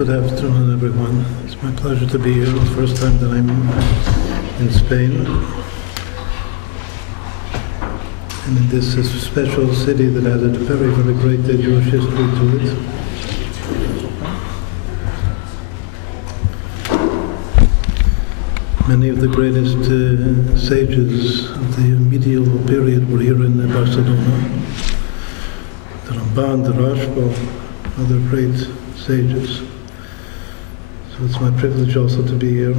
Good afternoon, everyone. It's my pleasure to be here. The first time that I'm in Spain, and in this special city that has a very, very great Jewish history to it. Many of the greatest sages of the medieval period were here in Barcelona. The Ramban, the Rashba, other great sages. So it's my privilege also to be here.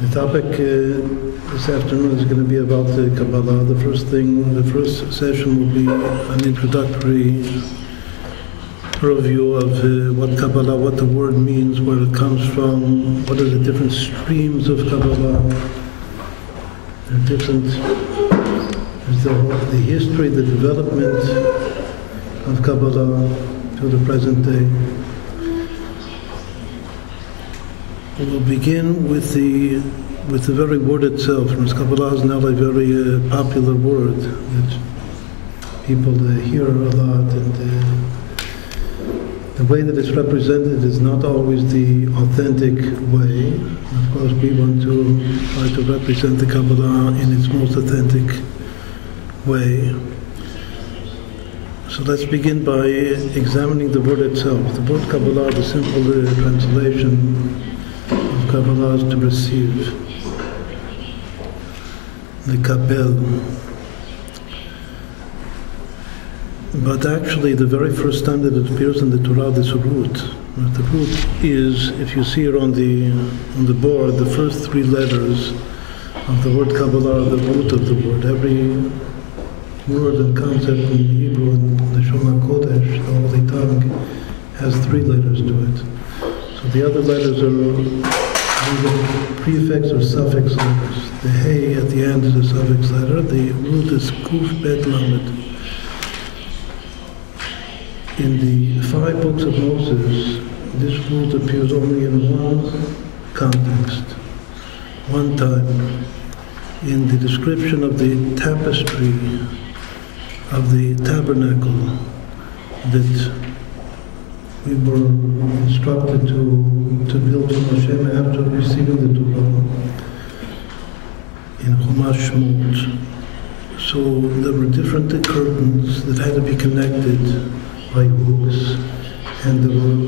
The topic this afternoon is going to be about the Kabbalah. The first session will be an introductory review of what Kabbalah, what the word means, where it comes from, what are the different streams of Kabbalah. There's the history, the development of Kabbalah to the present day. We'll begin with the very word itself. Because Kabbalah is now a very popular word that people hear a lot, and the way that it's represented is not always the authentic way. Of course, we want to try to represent the Kabbalah in its most authentic way. So let's begin by examining the word itself. The word Kabbalah, the simple translation of Kabbalah is to receive. The Kabel. But actually, the very first time that it appears in the Torah, this root. The root is, if you see it on the board, the first three letters of the word Kabbalah are the root of the word. Every word and concept in Hebrew and the Shema Kodesh, the Holy Tongue, has three letters to it. So the other letters are either prefix or suffix letters. The Hey at the end is a suffix letter. The root is Kuf Bet Lamed. In the 5 books of Moses, this root appears only in one context, one time, in the description of the tapestry of the tabernacle that we were instructed to build from Hashem after receiving the Torah in Chumash Shemot. So there were different curtains that had to be connected by hooks, and there were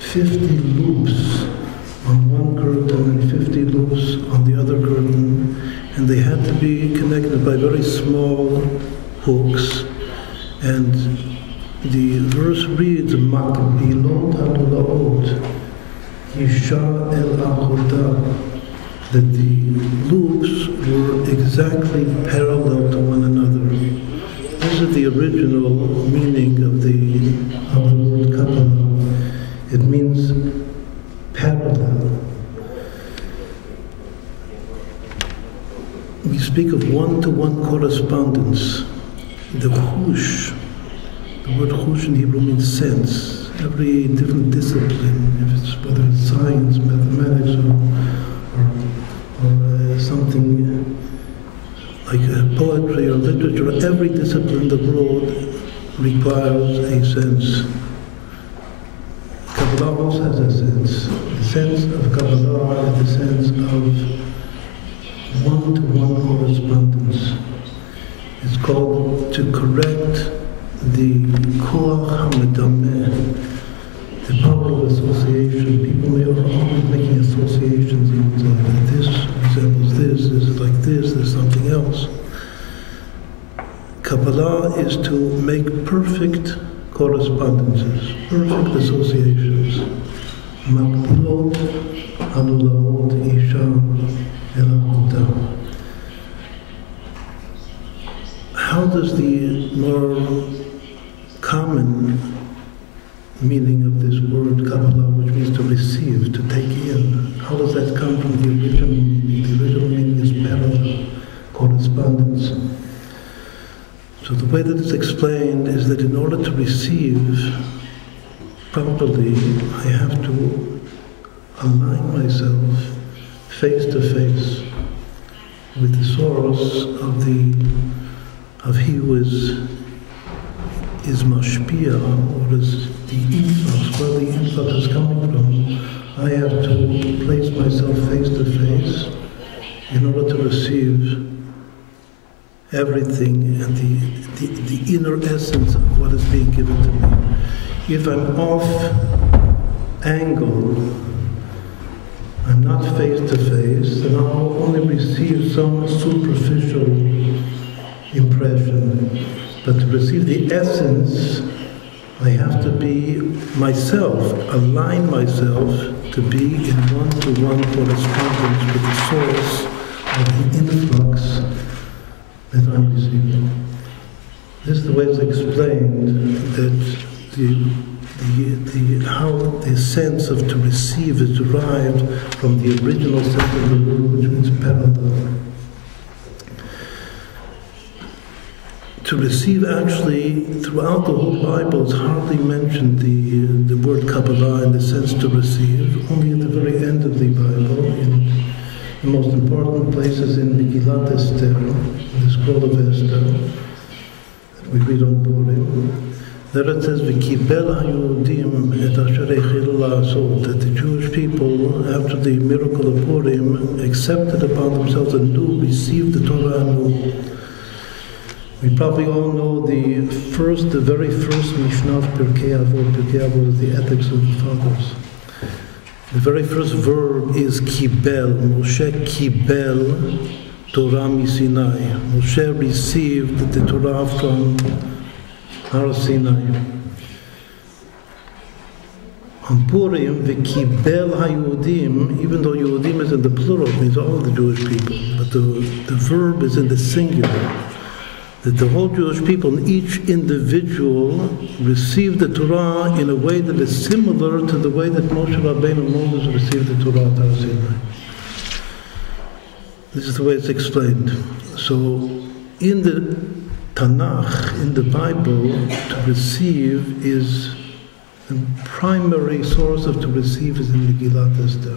50 loops on one curtain and 50 loops on the other curtain, and they had to be connected by very small hooks. And the verse reads, Makbilot halulaot, Isha el achodah, that the loops were exactly parallel to one another. This is the original meaning of the word Kabbalah. It means parallel. We speak of one-to-one correspondence. The chush, the word chush in Hebrew means sense. Every different discipline, whether it's science, mathematics, or something like poetry or literature, every discipline in the world requires a sense. Kabbalah also has a sense. The sense of Kabbalah is the sense of one-to-one correspondence. It's called to correct the koach hamedameh, the power of association. People are always making associations. This resembles this is like this, there's something else. Kabbalah is to make perfect correspondences, perfect associations. Makbilot halulaot isha el achodah. How does the more common meaning of this word Kabbalah, which means to receive, to take in, how does that come from the original meaning? The original meaning is parallel, correspondence. So the way that it's explained is that in order to receive properly, I have to align myself face to face with the source of he who is mashpia, or is the influx, where the influx is coming from. I have to place myself face to face in order to receive everything and the inner essence of what is being given to me. If I'm off angle, I'm not face to face, then I'll only receive some superficial impression. But to receive the essence, I have to be myself, align myself to be in one-to-one correspondence with the source of the influx that I'm receiving. This is the way it's explained that how the sense of to receive is derived from the original sense of the word, which means parallel. To receive, actually, throughout the whole Bible, it's hardly mentioned the word Kabbalah in the sense to receive. Only at the very end of the Bible, in the most important places in Megillat Esther, the scroll of Esther, that we read on Purim. There it says, "V'kibel ha'Yehudim et asher eichilu la'asot," that the Jewish people, after the miracle of Purim, accepted upon themselves anew, received the Torah anew. We probably all know the very first Mishnah of Pirkei Avot. Pirkei Avot is the ethics of the fathers. The very first verb is kibel. Moshe kibel Torah miSinai. Moshe received the Torah from Har Sinai. On Purim, the kibel ha'Yehudim, even though Yehudim is in the plural, it means all the Jewish people, but the verb is in the singular. That the whole Jewish people, and each individual, received the Torah in a way that is similar to the way that Moshe Rabbeinu Moses received the Torah at Har Sinai. This is the way it's explained. So, in the Tanakh, in the Bible, to receive is the primary source of to receive is in Megillat Esther.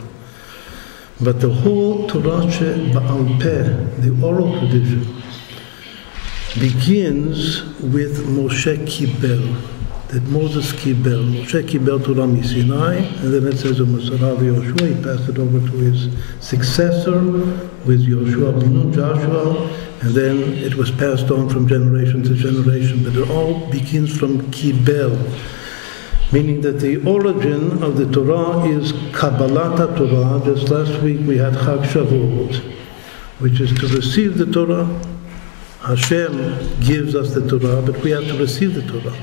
But the whole Torah Ba'al Peh, the oral tradition, begins with Moshe Kibel, that Moses Kibel. Moshe Kibel Torah miSinai, and then it says U'Mosara Yoshua, he passed it over to his successor with Yoshua Binu, Joshua, and then it was passed on from generation to generation. But it all begins from Kibel, meaning that the origin of the Torah is Kabbalah Torah. Just last week we had Chag Shavuot, which is to receive the Torah. Hashem gives us the Torah, but we have to receive the Torah.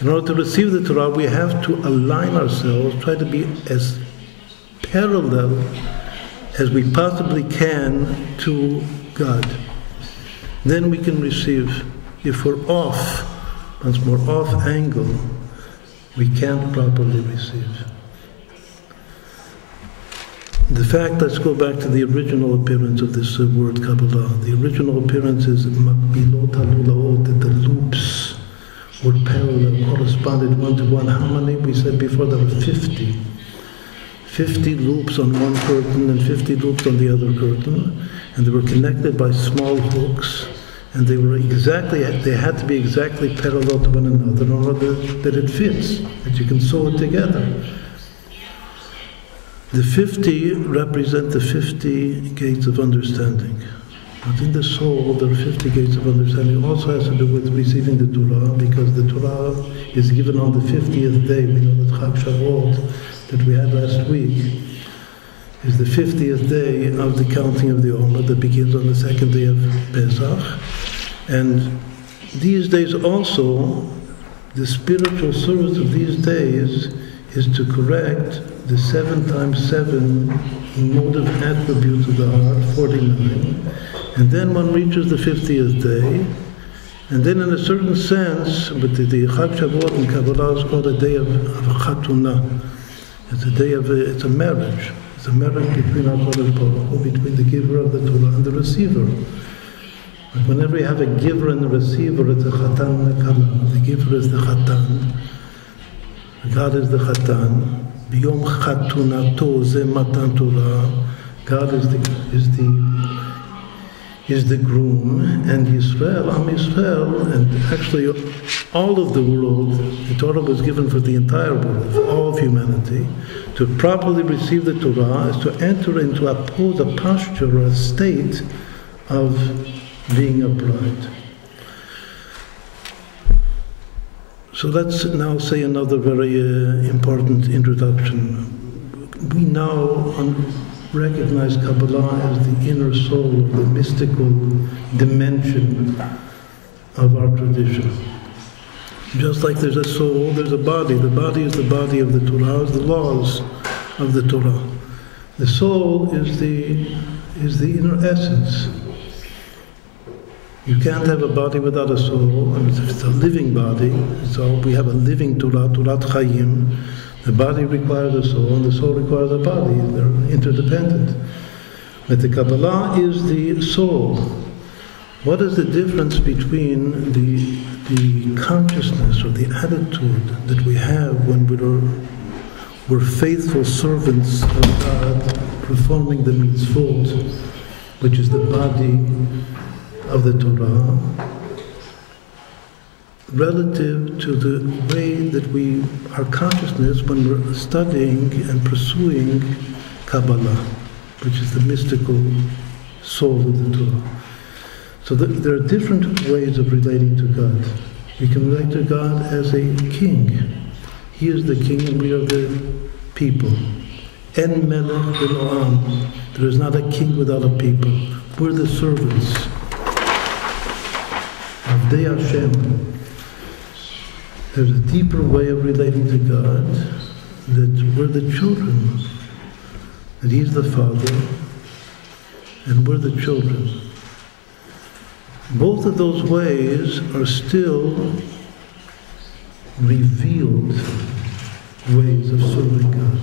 In order to receive the Torah, we have to align ourselves, try to be as parallel as we possibly can to God. Then we can receive. If we're off, once more off angle, we can't properly receive. The fact, let's go back to the original appearance of this word Kabbalah. The original appearance is Makbilot HaLulaot, that the loops were parallel, corresponded one to one. How many? We said before there were 50. 50 loops on one curtain and 50 loops on the other curtain, and they were connected by small hooks, and they had to be exactly parallel to one another in order that it fits, that you can sew it together. The 50 represent the 50 gates of understanding. But in the soul, there are 50 gates of understanding. It also has to do with receiving the Torah, because the Torah is given on the 50th day. We know that Chag Shavuot, that we had last week, is the 50th day of the counting of the Omer that begins on the second day of Pesach. And these days also, the spiritual service of these days is to correct the 7 times 7 emotive attributes of the heart, 49, and then one reaches the 50th day, and then in a certain sense, but the Chag Shavuot in Kabbalah is called a day of Chatuna. It's a day of, it's a marriage. It's a marriage between HaKadosh Baruch Hu, between the giver of the Torah and the receiver. But whenever you have a giver and a receiver, it's a Chatan and a Kala. The giver is the Chatan. God is the Chatan. Biyom Chatunato Ze Matan Torah. God is is the groom, and Yisrael, Am Yisrael, and actually all of the world, the Torah was given for the entire world, for all of humanity. To properly receive the Torah is to enter into a posture or a state of being a bride. So let's now say another very important introduction. We now recognize Kabbalah as the inner soul, the mystical dimension of our tradition. Just like there's a soul, there's a body. The body is the body of the Torah, is the laws of the Torah. The soul is the inner essence. You can't have a body without a soul, and if it's a living body, so we have a living Torah, Torat Chaim. The body requires a soul, and the soul requires a body. They're interdependent. But the Kabbalah is the soul. What is the difference between the consciousness or the attitude that we have when we're faithful servants of God, performing the mitzvot, which is the body of the Torah, relative to the way that our consciousness when we're studying and pursuing Kabbalah, which is the mystical soul of the Torah. So there are different ways of relating to God. We can relate to God as a king. He is the king and we are the people. En melech v'lo am. There is not a king without a people. We're the servants. Avdei Hashem. There's a deeper way of relating to God, that we're the children, that He's the Father, and we're the children. Both of those ways are still revealed ways of serving God.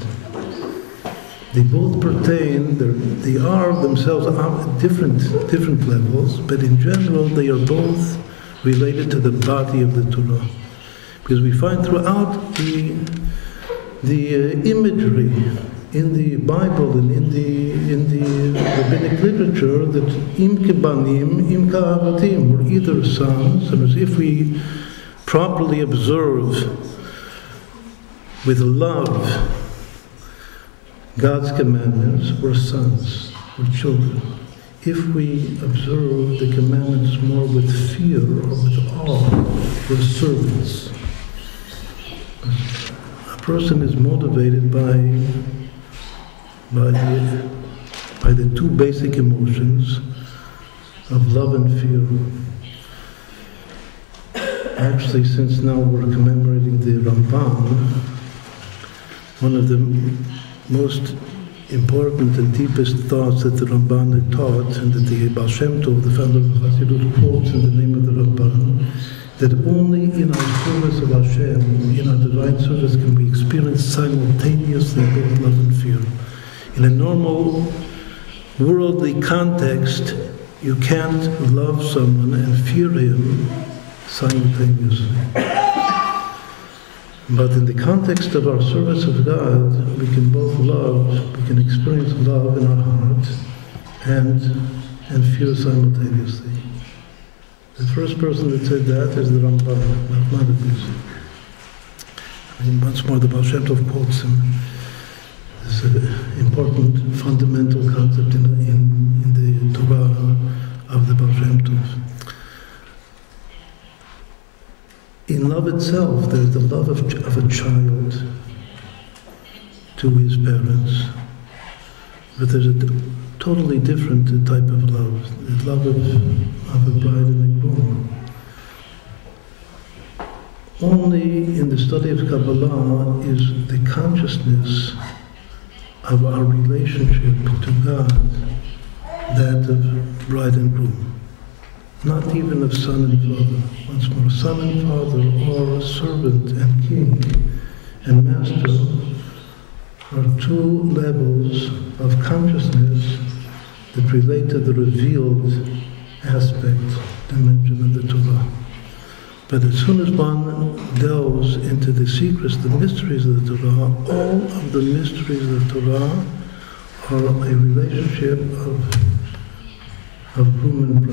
They both pertain, they are themselves at different levels, but in general they are both related to the body of the Torah. Because we find throughout the imagery in the Bible and in the rabbinic literature that im kebanim, im ka'avatim, we're either sons, and if we properly observe with love God's commandments, we're sons, we're children. If we observe the commandments more with fear or with awe, we're servants. A person is motivated by the two basic emotions of love and fear. Actually, since now we're commemorating the Ramban, one of the most important and deepest thoughts that the Ramban had taught, and that the Baal Shem Tov, the founder of Hasidut, quotes in the name of the Ramban, that only in our service of Hashem, in our divine service, can we experience simultaneously both love and fear. In a normal worldly context, you can't love someone and fear him simultaneously. But in the context of our service of God, we can both love, we can experience love in our heart and fear simultaneously. The first person that said that is the Ramban, Maimonides. Once more, the Baal Shem Tov quotes him. This important fundamental concept in the Torah of the Baal Shem Tov. In love itself, there's the love of a child to his parents, but there's a totally different type of love, the love of a bride and a groom. Only in the study of Kabbalah is the consciousness of our relationship to God that of bride and groom. Not even of son and father. Once more, son and father, or servant and king and master, are two levels of consciousness that relate to the revealed aspect, dimension of the Torah. But as soon as one delves into the secrets, the mysteries of the Torah, all of the mysteries of the Torah are a relationship of Blumen.